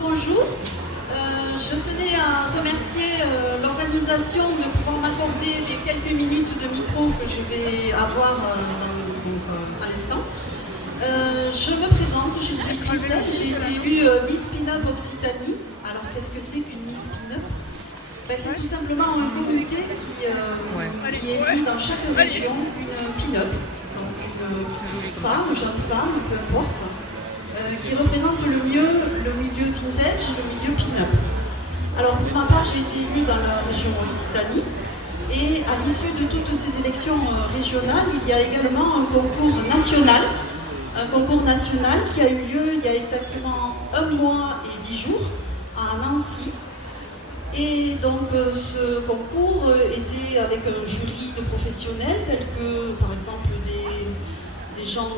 Bonjour, je tenais à remercier l'organisation de pouvoir m'accorder les quelques minutes de micro que je vais avoir à l'instant. Je me présente, je suis Christelle, j'ai été élue Miss Pin-Up Occitanie. Alors qu'est-ce que c'est qu'une Miss Pin-Up? C'est tout simplement un comité qui élit dans chaque région une Pin-Up, donc une femme, jeune femme, peu importe, qui représente le mieux le milieu vintage, le milieu pin-up. Alors pour ma part, j'ai été élue dans la région Occitanie et à l'issue de toutes ces élections régionales, il y a également un concours national qui a eu lieu il y a exactement 1 mois et 10 jours à Nancy. Et donc ce concours était avec un jury de professionnels tels que par exemple des gens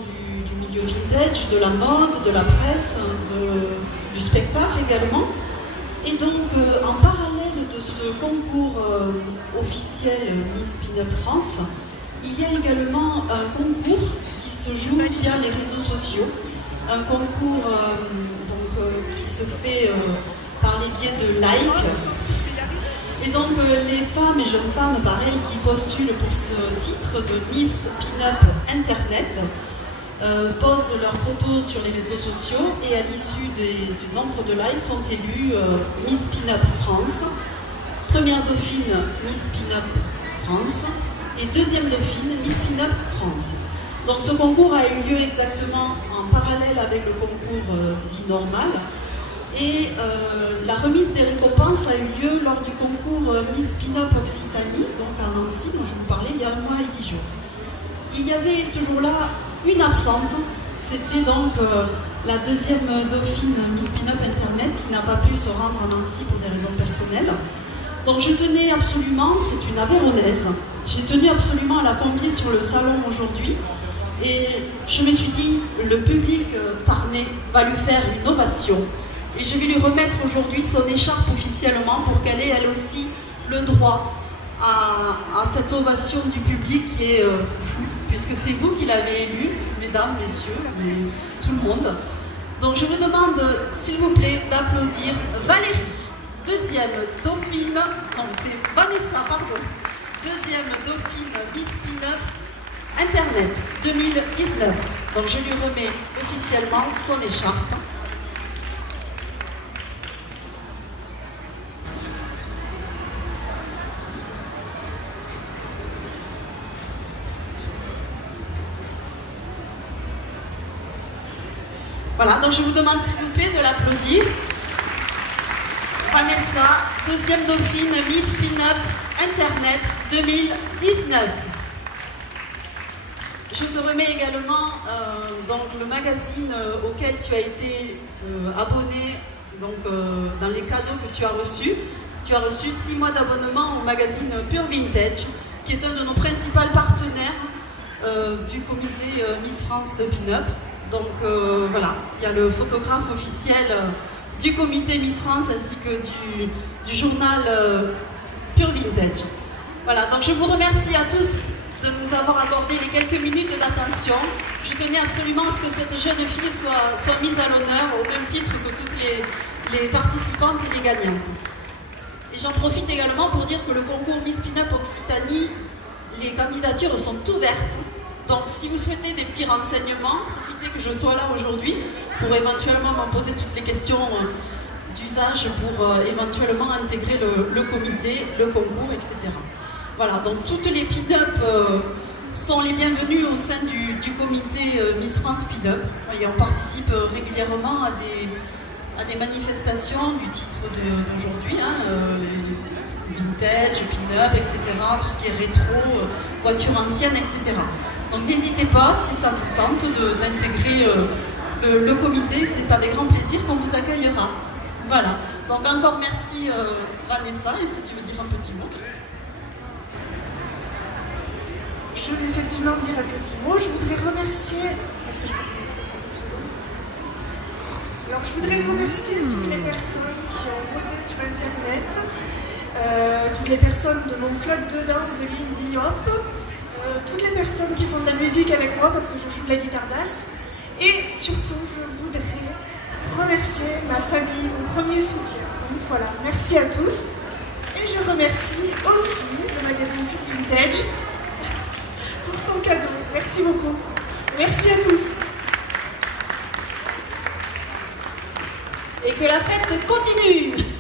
du milieu vintage, de la mode, de la presse, du spectacle également. Et donc en parallèle de ce concours officiel Miss Pin-Up France, il y a également un concours qui se joue via les réseaux sociaux, un concours qui se fait par les biais de likes. Et donc les femmes et jeunes femmes, pareil, qui postulent pour ce titre de Miss Pin-Up Internet, posent leurs photos sur les réseaux sociaux et à l'issue du nombre de likes sont élues Miss Pin-Up France, première dauphine Miss Pin-Up France et deuxième dauphine Miss Pin-Up France. Donc ce concours a eu lieu exactement en parallèle avec le concours dit normal. Et la remise des récompenses a eu lieu lors du concours Miss Pin-Up Occitanie, donc à Nancy, dont je vous parlais il y a 1 mois et 10 jours. Il y avait ce jour-là une absente, c'était donc la deuxième dauphine Miss Pin-Up Internet qui n'a pas pu se rendre à Nancy pour des raisons personnelles. Donc je tenais absolument, c'est une Aveyronnaise, j'ai tenu absolument à la convier sur le salon aujourd'hui. Et je me suis dit, le public tarnais va lui faire une ovation. Et je vais lui remettre aujourd'hui son écharpe officiellement pour qu'elle ait elle aussi le droit à cette ovation du public qui est fou, puisque c'est vous qui l'avez élu, mesdames, messieurs, tout le monde. Donc je vous demande, s'il vous plaît, d'applaudir Valérie, deuxième dauphine, non c'est Vanessa, pardon, deuxième dauphine Miss Pin-Up Internet 2019. Donc je lui remets officiellement son écharpe. Voilà, donc je vous demande s'il vous plaît de l'applaudir. Vanessa, deuxième dauphine Miss Pin-Up Internet 2019. Je te remets également donc, le magazine auquel tu as été abonné donc, dans les cadeaux que tu as reçus. Tu as reçu 6 mois d'abonnement au magazine Pure Vintage, qui est un de nos principaux partenaires du comité Miss France Pin-Up. Donc voilà, il y a le photographe officiel du comité Miss France ainsi que du journal Pure Vintage. Voilà, donc je vous remercie à tous de nous avoir accordé les quelques minutes d'attention. Je tenais absolument à ce que cette jeune fille soit mise à l'honneur au même titre que toutes les participantes et les gagnantes. Et j'en profite également pour dire que le concours Miss Pin-Up Occitanie, les candidatures sont ouvertes. Donc si vous souhaitez des petits renseignements, profitez que je sois là aujourd'hui pour éventuellement m'en poser toutes les questions d'usage pour éventuellement intégrer le comité, le concours, etc. Voilà, donc toutes les pin-up sont les bienvenues au sein du comité Miss France Pin-Up. Et on participe régulièrement à des manifestations du titre d'aujourd'hui, vintage, pin-up, etc. Tout ce qui est rétro, voitures anciennes, etc. Donc n'hésitez pas, si ça vous tente, d'intégrer le comité, c'est avec grand plaisir qu'on vous accueillera. Voilà, donc encore merci Vanessa, et si tu veux dire un petit mot. Je vais effectivement dire un petit mot. Je voudrais remercier... Est-ce que je peux commencer ça pour secondes? Alors je voudrais remercier toutes les personnes qui ont voté sur Internet, toutes les personnes de mon club de danse de Lindy Hop, toutes les personnes qui font de la musique avec moi parce que je joue de la guitare basse, et surtout je voudrais remercier ma famille, mon premier soutien. Donc voilà, merci à tous. Et je remercie aussi le magazine Vintage pour son cadeau. Merci beaucoup. Merci à tous. Et que la fête continue.